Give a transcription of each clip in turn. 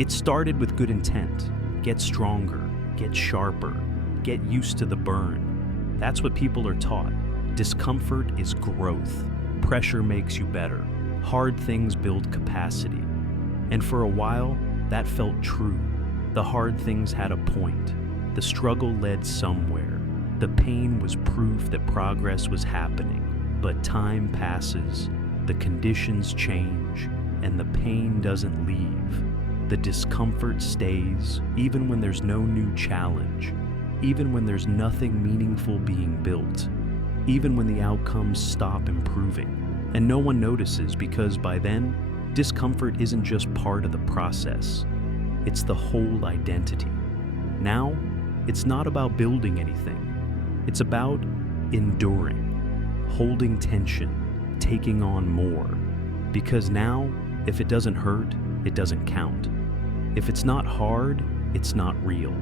It started with good intent. Get stronger, get sharper, get used to the burn. That's what people are taught. Discomfort is growth. Pressure makes you better. Hard things build capacity. And for a while, that felt true. The hard things had a point. The struggle led somewhere. The pain was proof that progress was happening. But time passes, the conditions change, and the pain doesn't leave. The discomfort stays, even when there's no new challenge, even when there's nothing meaningful being built, even when the outcomes stop improving. And no one notices because by then, discomfort isn't just part of the process. It's the whole identity. Now, it's not about building anything. It's about enduring, holding tension, taking on more. Because now, if it doesn't hurt, it doesn't count. If it's not hard, it's not real.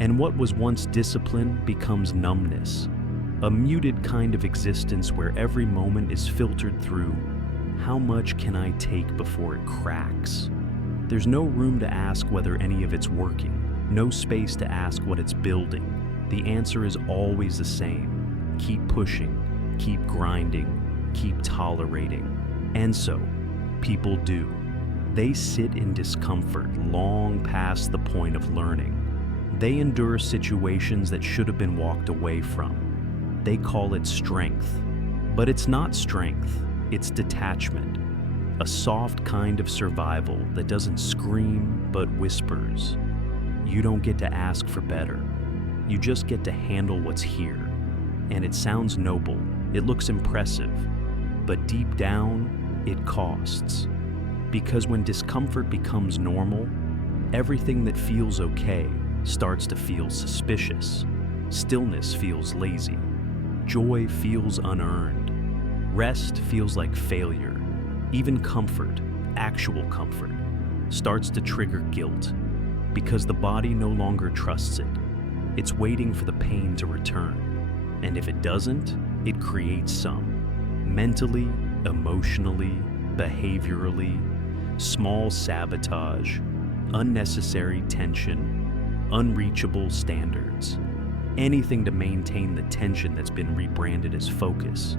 And what was once discipline becomes numbness, a muted kind of existence where every moment is filtered through, how much can I take before it cracks? There's no room to ask whether any of it's working, no space to ask what it's building. The answer is always the same. Keep pushing, keep grinding, keep tolerating. And so, people do. They sit in discomfort long past the point of learning. They endure situations that should have been walked away from. They call it strength. But it's not strength, it's detachment. A soft kind of survival that doesn't scream but whispers. You don't get to ask for better. You just get to handle what's here. And it sounds noble, it looks impressive, but deep down, it costs. Because when discomfort becomes normal, everything that feels okay starts to feel suspicious. Stillness feels lazy. Joy feels unearned. Rest feels like failure. Even comfort, actual comfort, starts to trigger guilt because the body no longer trusts it. It's waiting for the pain to return. And if it doesn't, it creates some. Mentally, emotionally, behaviorally, small sabotage, unnecessary tension, unreachable standards. Anything to maintain the tension that's been rebranded as focus.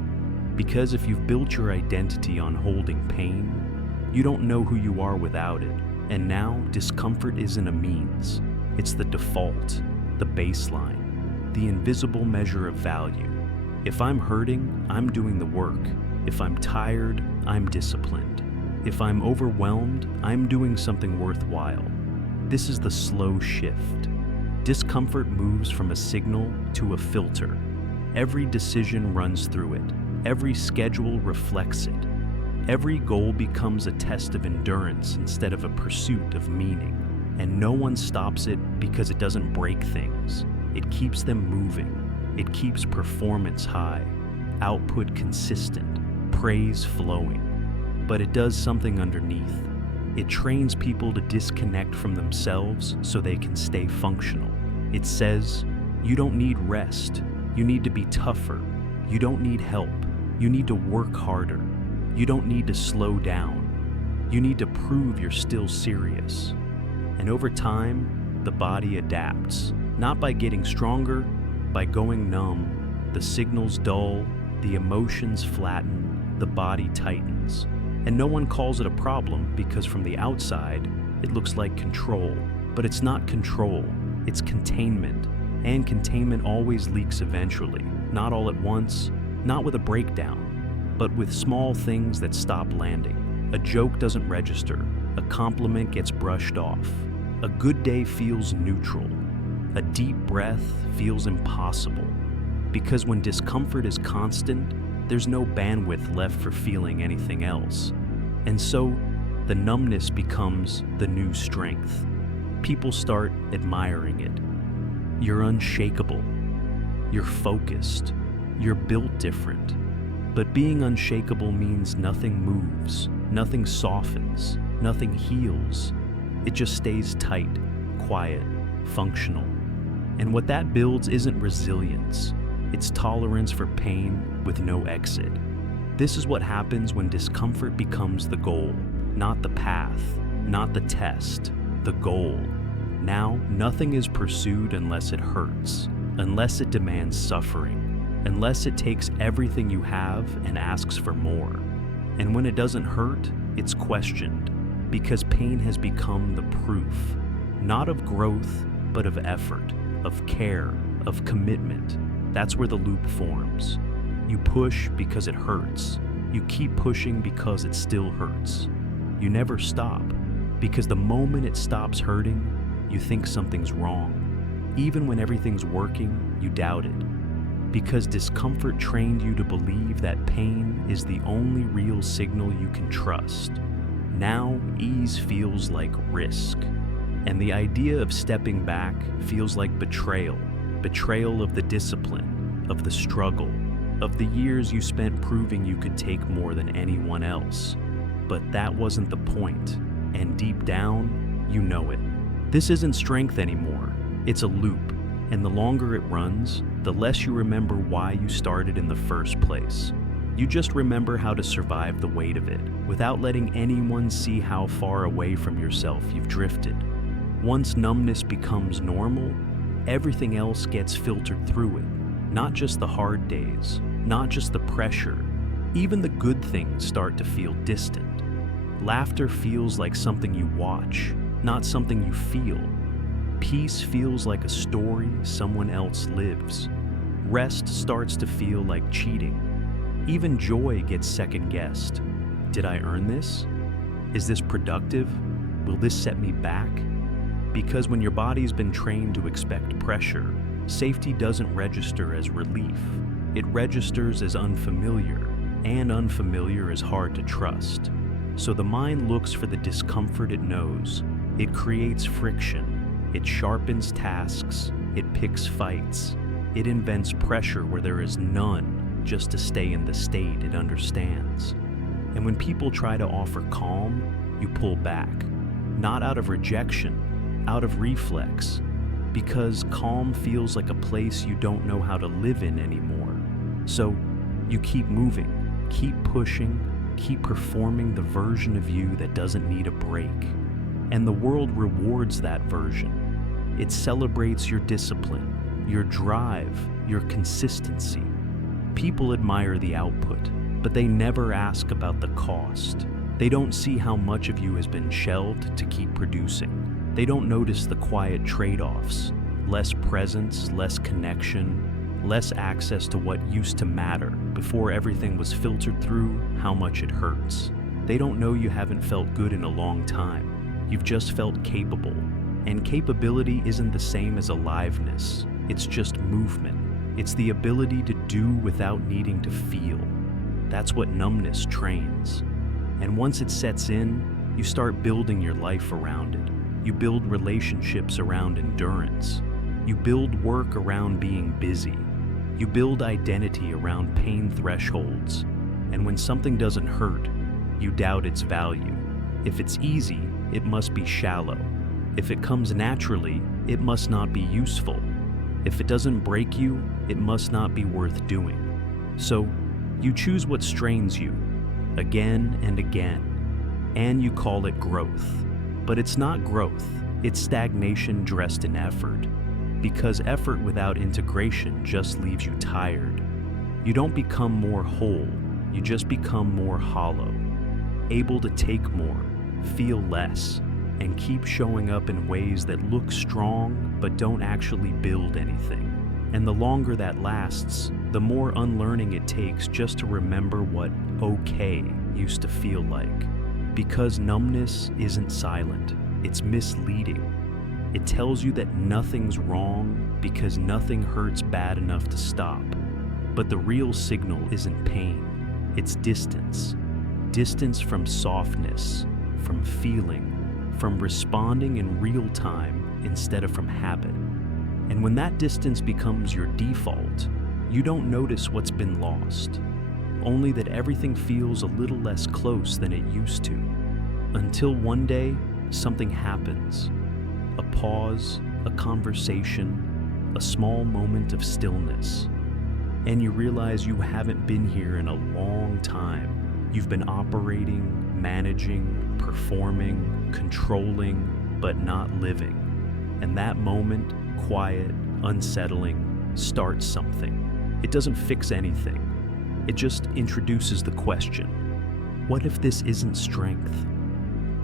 Because if you've built your identity on holding pain, you don't know who you are without it. And now, discomfort isn't a means. It's the default, the baseline, the invisible measure of value. If I'm hurting, I'm doing the work. If I'm tired, I'm disciplined. If I'm overwhelmed, I'm doing something worthwhile. This is the slow shift. Discomfort moves from a signal to a filter. Every decision runs through it. Every schedule reflects it. Every goal becomes a test of endurance instead of a pursuit of meaning. And no one stops it because it doesn't break things. It keeps them moving. It keeps performance high, output consistent, praise flowing. But it does something underneath. It trains people to disconnect from themselves so they can stay functional. It says, you don't need rest. You need to be tougher. You don't need help. You need to work harder. You don't need to slow down. You need to prove you're still serious. And over time, the body adapts, not by getting stronger, by going numb. The signals dull, the emotions flatten, the body tightens. And no one calls it a problem because from the outside, it looks like control. But it's not control, it's containment. And containment always leaks eventually, not all at once, not with a breakdown, but with small things that stop landing. A joke doesn't register, a compliment gets brushed off. A good day feels neutral. A deep breath feels impossible. Because when discomfort is constant, there's no bandwidth left for feeling anything else. And so, the numbness becomes the new strength. People start admiring it. You're unshakable. You're focused. You're built different. But being unshakable means nothing moves, nothing softens, nothing heals. It just stays tight, quiet, functional. And what that builds isn't resilience. It's tolerance for pain with no exit. This is what happens when discomfort becomes the goal, not the path, not the test. the goal. Now, nothing is pursued unless it hurts, unless it demands suffering, unless it takes everything you have and asks for more. And when it doesn't hurt, it's questioned, because pain has become the proof, not of growth, but of effort, of care, of commitment. That's where the loop forms. You push because it hurts. You keep pushing because it still hurts. You never stop, because the moment it stops hurting, you think something's wrong. Even when everything's working, you doubt it, because discomfort trained you to believe that pain is the only real signal you can trust. Now, ease feels like risk, and the idea of stepping back feels like betrayal of the discipline, of the struggle, of the years you spent proving you could take more than anyone else. But that wasn't the point, and deep down, you know it. This isn't strength anymore, it's a loop, and the longer it runs, the less you remember why you started in the first place. You just remember how to survive the weight of it, without letting anyone see how far away from yourself you've drifted. Once numbness becomes normal, everything else gets filtered through it. Not just the hard days, not just the pressure. Even the good things start to feel distant. Laughter feels like something you watch, not something you feel. Peace feels like a story someone else lives. Rest starts to feel like cheating. Even joy gets second-guessed. Did I earn this? Is this productive? Will this set me back? Because when your body's been trained to expect pressure, safety doesn't register as relief. It registers as unfamiliar, and unfamiliar is hard to trust. So the mind looks for the discomfort it knows. It creates friction. It sharpens tasks. It picks fights. It invents pressure where there is none, just to stay in the state it understands. And when people try to offer calm, you pull back. Not out of rejection, out of reflex. Because calm feels like a place you don't know how to live in anymore. So you keep moving, keep pushing, keep performing the version of you that doesn't need a break. And the world rewards that version. It celebrates your discipline, your drive, your consistency. People admire the output, but they never ask about the cost. They don't see how much of you has been shelled to keep producing. They don't notice the quiet trade-offs, less presence, less connection, less access to what used to matter before everything was filtered through how much it hurts. They don't know you haven't felt good in a long time. You've just felt capable. And capability isn't the same as aliveness. It's just movement. It's the ability to do without needing to feel. That's what numbness trains. And once it sets in, you start building your life around it. You build relationships around endurance. You build work around being busy. You build identity around pain thresholds. And when something doesn't hurt, you doubt its value. If it's easy, it must be shallow. If it comes naturally, it must not be useful. If it doesn't break you, it must not be worth doing. So, you choose what strains you, again and again, and you call it growth. But it's not growth, it's stagnation dressed in effort. Because effort without integration just leaves you tired. You don't become more whole, you just become more hollow. Able to take more, feel less, and keep showing up in ways that look strong but don't actually build anything. And the longer that lasts, the more unlearning it takes just to remember what okay used to feel like. Because numbness isn't silent, it's misleading. It tells you that nothing's wrong because nothing hurts bad enough to stop. But the real signal isn't pain, it's distance. Distance from softness, from feeling, from responding in real time instead of from habit. And when that distance becomes your default, you don't notice what's been lost, only that everything feels a little less close than it used to. Until one day, something happens. A pause, a conversation, a small moment of stillness. And you realize you haven't been here in a long time. You've been operating, managing, performing, controlling, but not living. And that moment, quiet, unsettling, starts something. It doesn't fix anything. It just introduces the question, what if this isn't strength?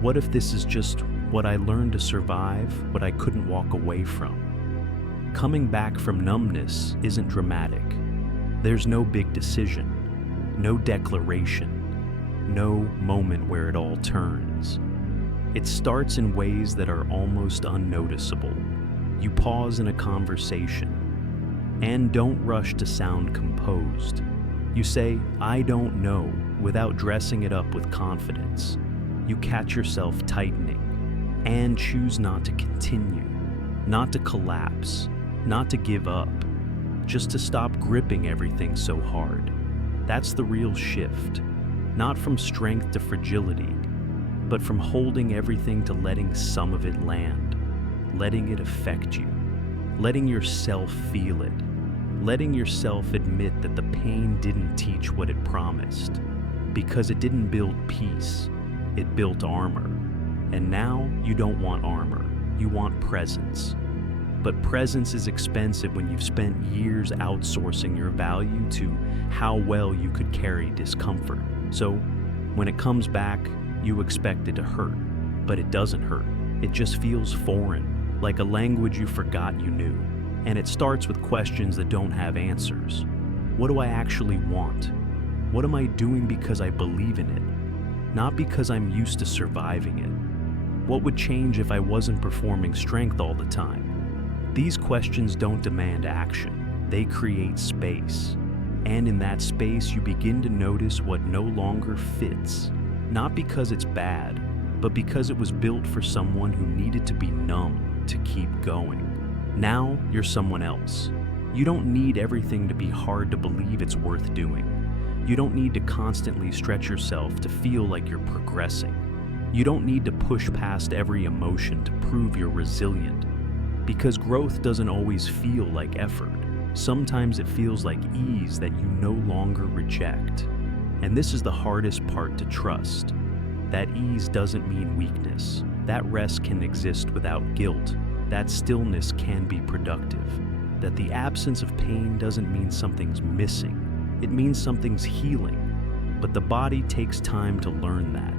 What if this is just what I learned to survive, what I couldn't walk away from? Coming back from numbness isn't dramatic. There's no big decision, no declaration, no moment where it all turns. It starts in ways that are almost unnoticeable. You pause in a conversation and don't rush to sound composed. You say, "I don't know," without dressing it up with confidence. You catch yourself tightening and choose not to continue, not to collapse, not to give up, just to stop gripping everything so hard. That's the real shift, not from strength to fragility, but from holding everything to letting some of it land, letting it affect you, letting yourself feel it, letting yourself admit that the pain didn't teach what it promised, because it didn't build peace, it built armor. And now you don't want armor, you want presence. But presence is expensive when you've spent years outsourcing your value to how well you could carry discomfort. So when it comes back, you expect it to hurt, but it doesn't hurt. It just feels foreign, like a language you forgot you knew. And it starts with questions that don't have answers. What do I actually want? What am I doing because I believe in it, not because I'm used to surviving it? What would change if I wasn't performing strength all the time? These questions don't demand action, they create space. And in that space, you begin to notice what no longer fits, not because it's bad, but because it was built for someone who needed to be numb to keep going. Now you're someone else. You don't need everything to be hard to believe it's worth doing. You don't need to constantly stretch yourself to feel like you're progressing. You don't need to push past every emotion to prove you're resilient. Because growth doesn't always feel like effort. Sometimes it feels like ease that you no longer reject. And this is the hardest part to trust. That ease doesn't mean weakness. That rest can exist without guilt. That stillness can be productive. That the absence of pain doesn't mean something's missing. It means something's healing. But the body takes time to learn that.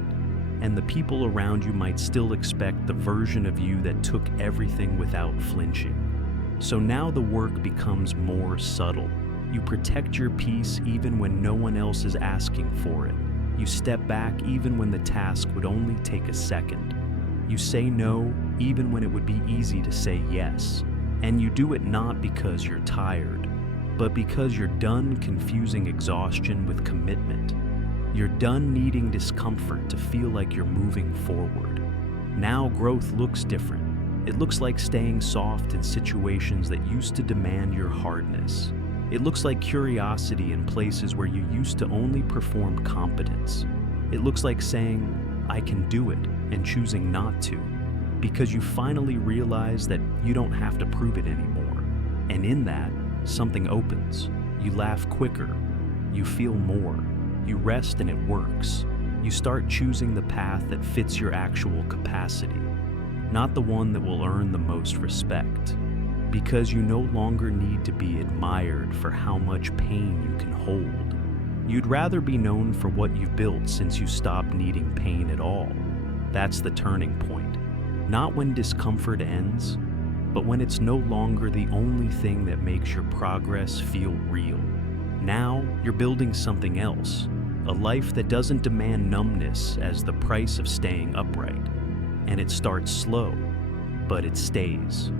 And the people around you might still expect the version of you that took everything without flinching. So now the work becomes more subtle. You protect your peace even when no one else is asking for it. You step back even when the task would only take a second. You say no even when it would be easy to say yes. And you do it not because you're tired, but because you're done confusing exhaustion with commitment. You're done needing discomfort to feel like you're moving forward. Now growth looks different. It looks like staying soft in situations that used to demand your hardness. It looks like curiosity in places where you used to only perform competence. It looks like saying, "I can do it," and choosing not to, because you finally realize that you don't have to prove it anymore. And in that, something opens. You laugh quicker. You feel more. You rest and it works. You start choosing the path that fits your actual capacity, not the one that will earn the most respect, because you no longer need to be admired for how much pain you can hold. You'd rather be known for what you've built since you stopped needing pain at all. That's the turning point. Not when discomfort ends, but when it's no longer the only thing that makes your progress feel real. Now you're building something else. A life that doesn't demand numbness as the price of staying upright. And it starts slow, but it stays.